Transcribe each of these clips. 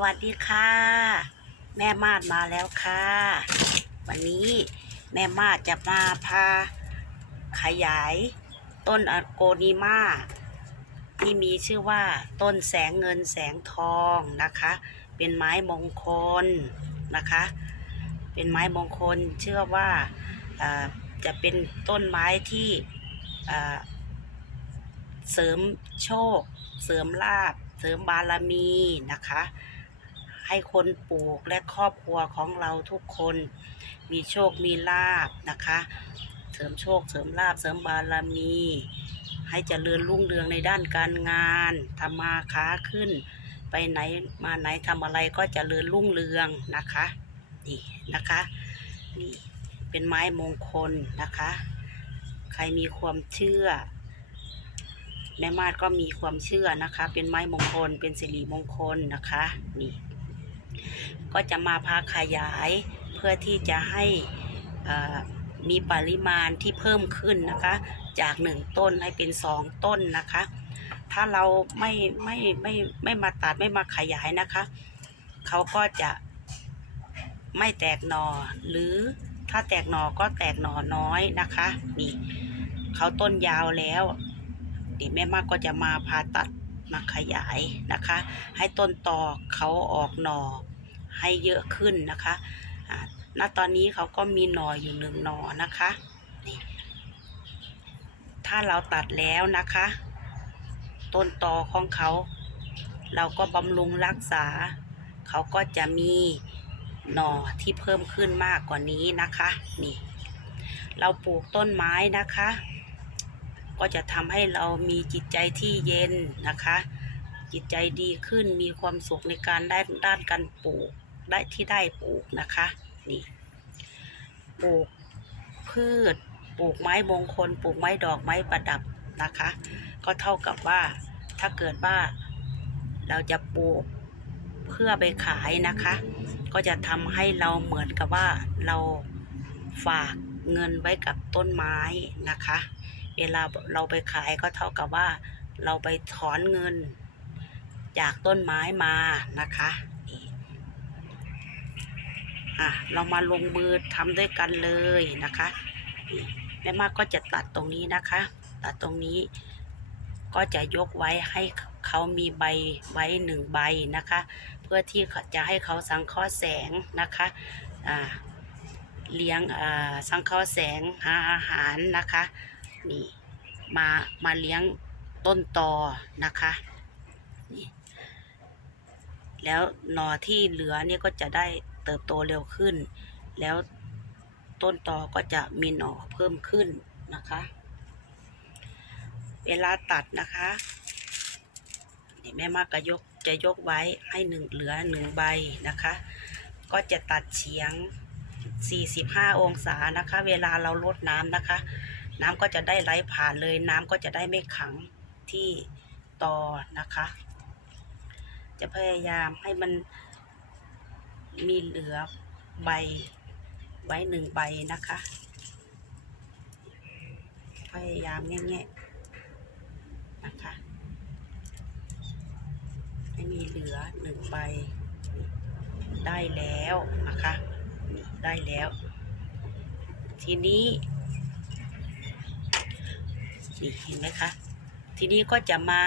วัสดีค่ะ แม่มาดมาแล้วค่ะ วันนี้แม่มาดจะมาพา ขยายต้นอโกนิมาที่มีชื่อว่าต้นแสงเงินแสงทองนะคะ เป็นไม้มงคลนะคะ เป็นไม้มงคลเชื่อว่าจะเป็นต้นไม้ที่เสริมโชค เสริมลาบ เสริมบารมีนะคะ ให้คนปลูกและครอบครัวของเราทุกคน มีโชคมีลาบนะคะ เสริมโชคเสริมลาบเสริมบารมี ให้เจริญรุ่งเรืองในด้านการงานทำมาค้าขึ้น ไปไหนมาไหนทำอะไรก็เจริญรุ่งเรืองนะคะนี่นะคะนี่เป็นไม้มงคลนะคะ ใครมีความเชื่อแม่มาดก็มีความเชื่อนะคะ เป็นไม้มงคล เป็นสิริมงคลนะคะ นี่ ก็จะมาพาขยายเพื่อที่จะให้มีปริมาณที่เพิ่มขึ้นนะคะ จากหนึ่งต้นให้เป็นสองต้นนะคะ ถ้าเราไม่ไม่ไม่ไม่มาตัดไม่มาขยายนะคะเขาก็จะไม่แตกหนอ่อหรือถ้าแตกหน่อก็แตกหน่อน้อยนะคะ นี่เขาต้นยาวแล้วดี๋ยวแม่มากก็จะมาพาตัดมาขยายนะคะ ให้ต้นตอเขาออกหน่อ ให้เยอะขึ้นนะคะณตอนนี้เขาก็มีหน่ออยู่หนึ่งหน่อนะคะนี่ถ้าเราตัดแล้วนะคะ ต้นตอของเขา เราก็บำรุงรักษา เขาก็จะมีหน่อที่เพิ่มขึ้นมากกว่านี้นะคะนี่ เราปลูกต้นไม้นะคะ ก็จะทำให้เรามีจิตใจที่เย็นนะคะ จิตใจดีขึ้นมีความสุขในการได้ด้านการปลูก ได้ที่ได้ปลูกนะคะนี่ปลูกพืช ปลูกไม้มงคล ปลูกไม้ดอกไม้ประดับนะคะ ก็เท่ากับว่าถ้าเกิดว่าเราจะปลูกเพื่อไปขายนะคะ ก็จะทำให้เราเหมือนกับว่าเราฝากเงินไว้กับต้นไม้นะคะ เวลาเราไปขายก็เท่ากับว่าเราไปถอนเงินจากต้นไม้มานะคะ อะเรามาลงมือทำด้วยกันเลยนะคะแม่มากก็จะตัดตรงนี้นะคะ ตัดตรงนี้ก็จะยกไว้ให้เขามีใบไว้หนึ่งใบนะคะ เพื่อที่จะให้เขาสังเคราะห์แสงนะคะอ่าเลี้ยงอ่าสังเคราะห์แสงหาอาหารนะคะนี่มามาเลี้ยงต้นตอนะคะนี่แล้วหนอที่เหลือเนี่ยก็จะได้ เติบโตเร็วขึ้น แล้วต้นตอก็จะมีหน่อเพิ่มขึ้นนะคะ เวลาตัดนะคะนี่แม่มากก็ยกจะยกไว้ให้หนึ่งเหลือหนึ่งใบนะคะ ก็จะตัดเฉียง 45 องศานะคะ เวลาเราลดน้ำนะคะ น้ำก็จะได้ไหลผ่านเลยน้ำก็จะได้ไม่ขังที่ตอนะคะ จะพยายามให้มัน มีเหลือใบไว้หนึ่งใบนะคะ พยายามแง่ๆนะคะให้มีเหลือหนึ่งใบ ได้แล้วนะคะได้แล้ว ทีนี้นี่เห็นไหมคะ ทีนี้ก็จะมา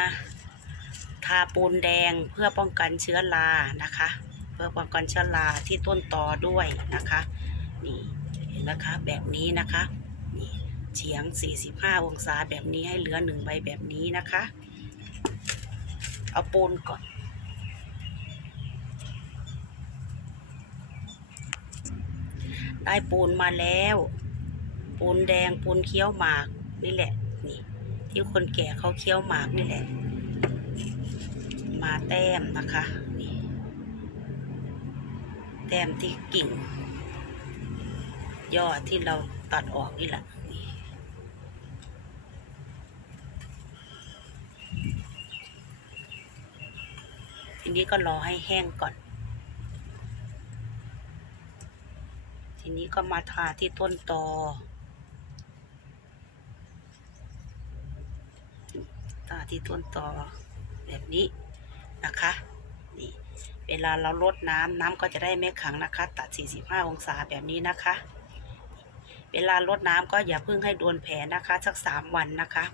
ทาปูนแดงเพื่อป้องกันเชื้อรานะคะ เพื่อป้องกันเชื้อราที่ต้นตอด้วยนะคะนี่เห็นไหมคะแบบนี้นะคะนี่เฉียง 45 องศาแบบนี้ให้เหลือหนึ่งใบแบบนี้นะคะ เอาปูนก่อนได้ปูนมาแล้ว ปูนแดงปูนเคี้ยวหมากนี่แหละนี่ที่คนแก่เขาเคี้ยวหมากนี่แหละ มาแต้มนะคะ แต้มที่กิ่ง ยอดที่เราตัดออกนี่แหละทีนี้ก็รอให้แห้งก่อน ทีนี้ก็มาทาที่ต้นตอทาที่ต้นตอแบบนี้นะคะ เวลาเราลดน้ำน้ำก็จะได้ไม่ขังนะคะ ตัด 45 องศาแบบนี้นะคะ เวลาลดน้ำก็อย่าเพิ่งให้โดนแผลนะคะ สักสามวันนะคะ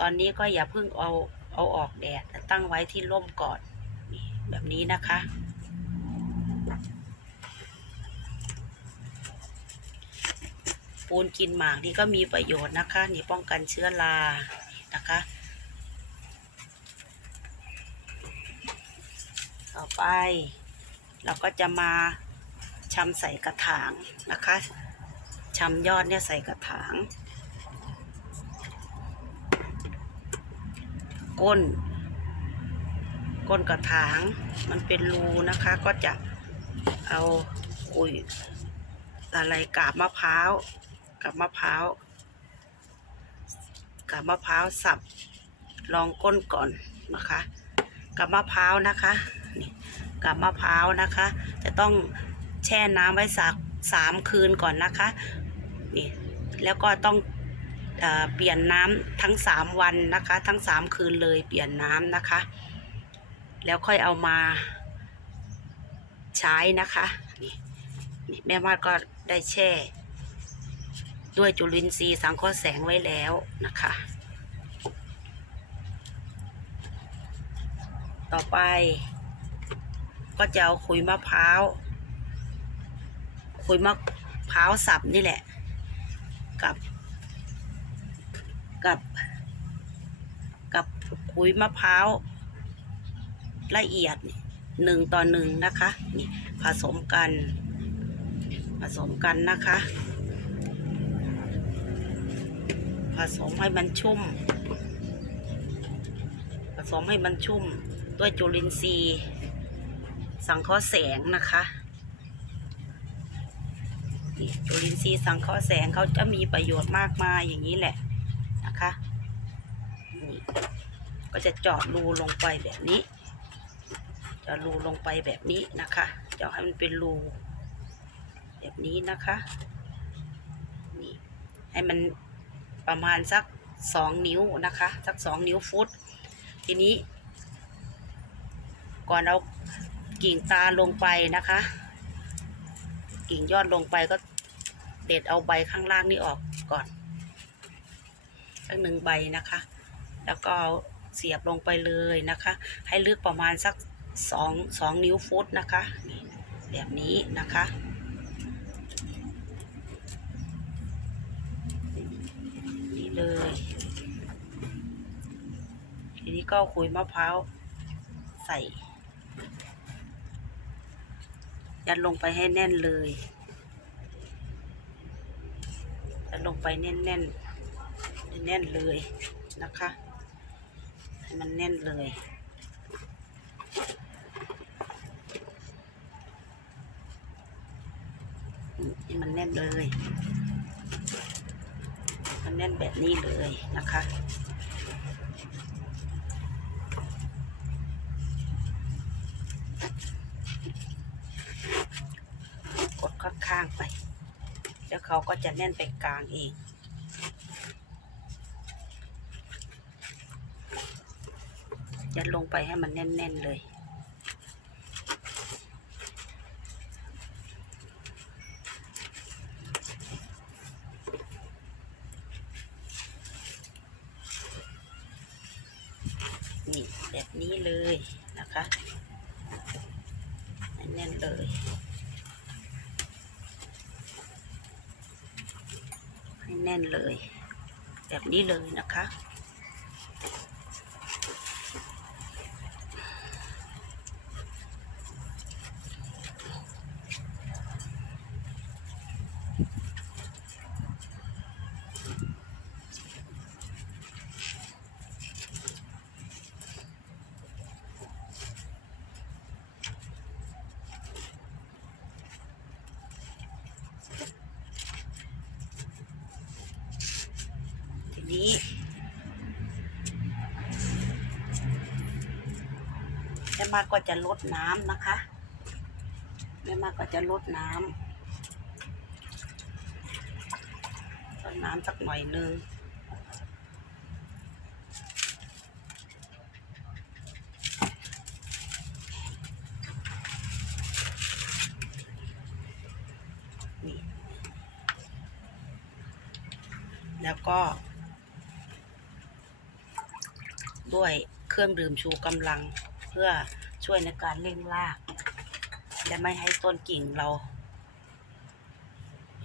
ตอนนี้ก็อย่าเพิ่งเอาเอาออกแดดตั้งไว้ที่ร่มก่อนแบบนี้นะคะ ปูนกินหมากนี่ก็มีประโยชน์นะคะ นี่ป้องกันเชื้อรานะคะ ต่อ ไป เราก็จะมาชำใส่กระถางนะคะชำยอดเนี่ยใส่กระถาง ก้น ก้นกระถางมันเป็นรูนะคะก็จะเอาอุยอะไรกาบมะพร้าวกับมะพร้าวกับมะพร้าวสับรองก้นก่อนนะคะกับมะพร้าวนะคะ กับมะพร้าวนะคะ จะต้องแช่น้ำไว้สักสามคืนก่อนนะคะนี่แล้วก็ต้องเอเปลี่ยนน้ำทั้งสามวันนะคะ ทั้งสามคืนเลยเปลี่ยนน้ำนะคะ แล้วค่อยเอามาใช้นะคะนี่นี่แม่มาดก็ได้แช่ ด้วยจุลินทรีย์สังเคราะห์แสงไว้แล้วนะคะ ต่อไป ก็จะเอาขุยมะพร้าวขุยมะพร้าวสับนี่แหละ กับ กับ กับขุยมะพร้าวละเอียดหนึ่งต่อหนึ่งนะคะนี่ผสมกัน ผสมกันนะคะ ผสมให้มันชุ่ม ผสมให้มันชุ่มด้วยจุลินทรีย์ สังเคราะห์แสงนะคะนี่จุลินทรีย์สังเคราะห์แสงเขาจะมีประโยชน์มากมายอย่างนี้แหละนะคะนี่ก็จะเจาะรูลงไปแบบนี้เจาะรูลงไปแบบนี้นะคะเจาะให้มันเป็นรูแบบนี้นะคะนี่ให้มันประมาณสักสองนิ้วนะคะสักสองนิ้วฟุต ทีนี้ ก่อนเอา กิ่งตาลงไปนะคะ กิ่งยอดลงไปก็เด็ดเอาใบข้างล่างนี่ออกก่อนสักหนึ่งใบนะคะ แล้วก็เสียบลงไปเลยนะคะ ให้ลึกประมาณสักสองสองนิ้วฟุตนะคะแบบนี้นะคะนี่เลยทีนี้ก็เอาขุยมะพร้าวใส่ ยัดลงไปให้แน่นเลยยัดลงไปแน่นแน่นแน่นเลยนะคะ ให้มันแน่นเลยให้มันแน่นเลย มันแน่นแบบนี้เลยนะคะ กด ข้างๆไป แล้วเขาก็จะแน่นไปกลางเองยัดลงไปให้มันแน่น ๆ เลยนี่แบบนี้เลยนะคะ แน่นๆเลย แน่นเลย แบบนี้เลยนะคะ มาก็จะลดน้ำนะคะแม่มาก็จะลดน้ำลดน้ำสักหน่อยนึงนี่แล้วก็ ด้วยเครื่องดื่มชูกำลัง เพื่อช่วยในการเร่งราก และไม่ให้ต้นกิ่งเรา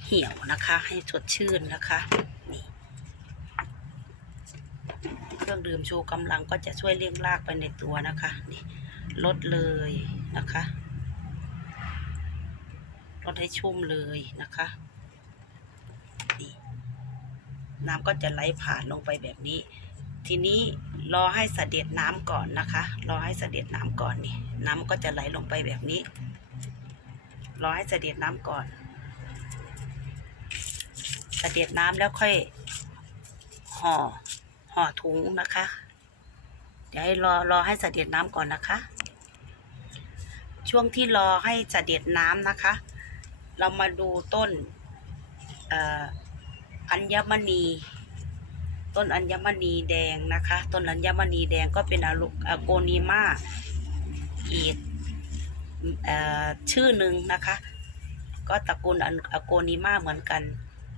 เหี่ยวนะคะ ให้สดชื่นนะคะนี่เครื่องดื่มชูกำลังก็จะช่วยเร่งรากไปในตัวนะคะนี่ลดเลยนะคะลดให้ชุ่มเลยนะคะนี่น้ำก็จะไหลผ่านลงไปแบบนี้ ทีนี้รอให้เสด็จน้ำก่อนนะคะ รอให้เสด็จน้ำก่อนนี่ น้ำก็จะไหลลงไปแบบนี้ รอให้เสด็จน้ำก่อน เสด็จน้ำแล้วค่อยห่อห่อถุงนะคะ เดี๋ยวให้รอรอให้เสด็จน้ำก่อนนะคะ ช่วงที่รอให้เสด็จน้ำนะคะ เรามาดูต้นอัญมณี ต้นอัญมณีแดงนะคะ ต้นอัญมณีแดงก็เป็นอะโลอะโกนีมาอีกอชื่อหนึ่งนะคะ ก็ตระกูลอะโกนีมาเหมือนกัน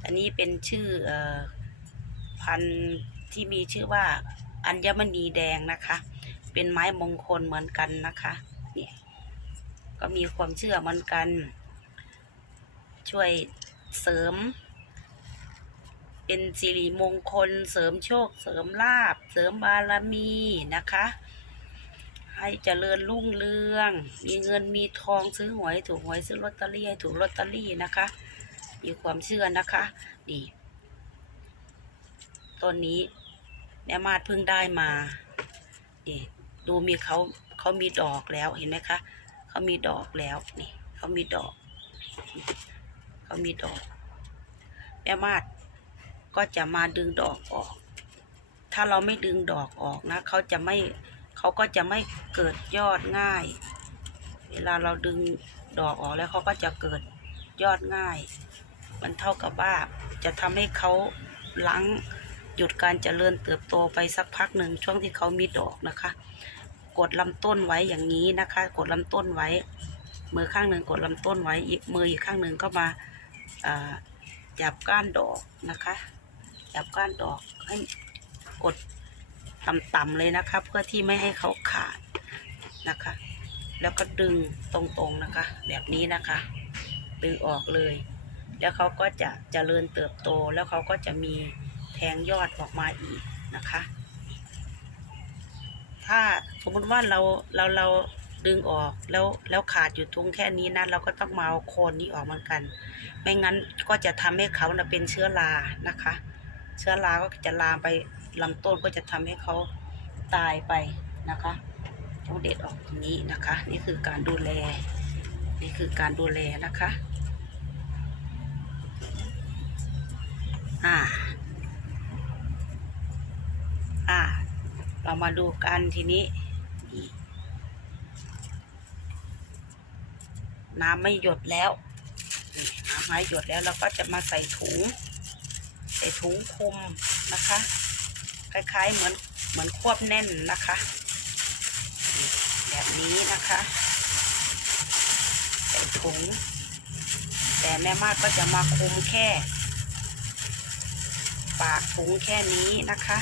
อันนี้เป็นชื่ออพันธุ์ที่มีชื่อว่าอัญมณีแดงนะคะ เป็นไม้มงคลเหมือนกันนะคะเนี่ยก็มีความเชื่อเหมือนกัน ช่วยเสริม เป็นสิริมงคล เสริมโชค เสริมลาบ เสริมบารมีนะคะ ให้เจริญรุ่งเรือง มีเงินมีทองซื้อหวยถูกหวยซื้อลอตเตอรี่ถูกลอตเตอรี่นะคะ มีความเชื่อนะคะนี่ต้นนี้แม่มาดเพิ่งได้มานี่ดูมีเขาเขามีดอกแล้วเห็นไหมคะเขามีดอกแล้วนี่เขามีดอกเขามีดอกแม่มาด ก็จะมาดึงดอกออก ถ้าเราไม่ดึงดอกออกนะเขาจะไม่เขาก็จะไม่เกิดยอดง่าย เวลาเราดึงดอกออกแล้วเขาก็จะเกิดยอดง่าย มันเท่ากับว่าจะทำให้เขาลังหยุดการเจริญเติบโตไปสักพักหนึ่งช่วงที่เขามีดอกนะคะ กดลำต้นไว้อย่างนี้นะคะ กดลำต้นไว้ มือข้างหนึ่งกดลำต้นไว้อีกมืออีกข้างหนึ่งก็มาอ่าจับก้านดอกนะคะ จับก้านดอกให้กดต่ำๆเลยนะคะ เพื่อที่ไม่ให้เขาขาดนะคะ แล้วก็ดึงตรงๆนะคะ แบบนี้นะคะ ดึงออกเลย แล้วเขาก็จะเจริญเติบโตแล้วเขาก็จะมีแทงยอดออกมาอีกนะคะ ถ้าสมมติว่าเราเราเราดึงออกแล้วแล้วขาดอยู่ตรงแค่นี้นะเราก็ต้องมาเอาโคนนี้ออกเหมือนกัน ไม่งั้นก็จะทำให้เขานะเป็นเชื้อรานะคะ เชื้อราก็จะลามไปลำต้นก็จะทำให้เขาตายไปนะคะต้องเด็ดออกอย่างนี้นะคะ นี่คือการดูแล นี่คือการดูแลนะคะ อ่า อ่า เรามาดูกันทีนี้ น้ำไม่หยดแล้วน้ำไม่หยดแล้วเราก็จะมาใส่ถุง ใส่ถุงคลุมนะคะ คล้ายๆเหมือนเหมือนควบแน่นนะคะ แบบนี้นะคะ ใส่ถุง แต่แม่มากก็จะมาคุมแค่ ปากถุงแค่นี้นะคะ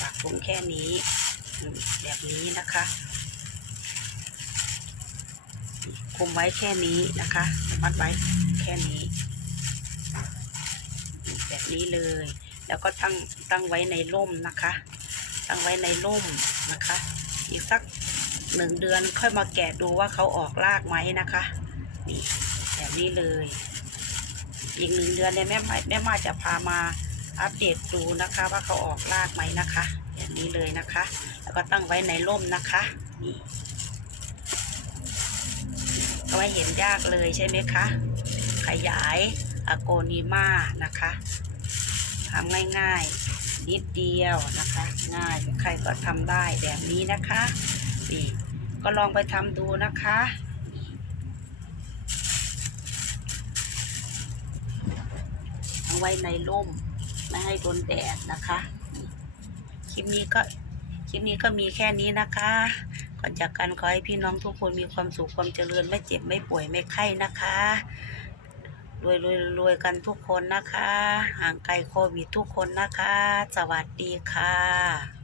ปากถุงแค่นี้แบบนี้นะคะคุมไว้แค่นี้นะคะมัดไว้แค่นี้ แบบนี้เลย แล้วก็ตั้งตั้งไว้ในร่มนะคะ ตั้งไว้ในร่มนะคะ อีกสักหนึ่งเดือนค่อยมาแกะดูว่าเขาออกรากไหมนะคะนี่แบบนี้เลย อีกหนึ่งเดือนเนี่ยแม่มาแม่มาจะพามาอัปเดตดูนะคะว่าเขาออกรากไหมนะคะแบบนี้เลยนะคะ แล้วก็ตั้งไว้ในร่มนะคะนี่เอาไว้เห็นยากเลยใช่ไหมคะ ขยายอะโกนีมานะคะ ทำง่ายๆ นิดเดียวนะคะ ง่ายใครก็ทำได้แบบนี้นะคะนี่ก็ลองไปทำดูนะคะเอาไว้ในร่มไม่ให้โดนแดดนะคะคลิปนี้ก็คลิปนี้ก็มีแค่นี้นะคะก่อนจากกันขอให้พี่น้องทุกคนมีความสุขความเจริญไม่เจ็บไม่ป่วยไม่ไข้นะคะ รวยรวยรวยกันทุกคนนะคะ ห่างไกลโควิดทุกคนนะคะ สวัสดีค่ะ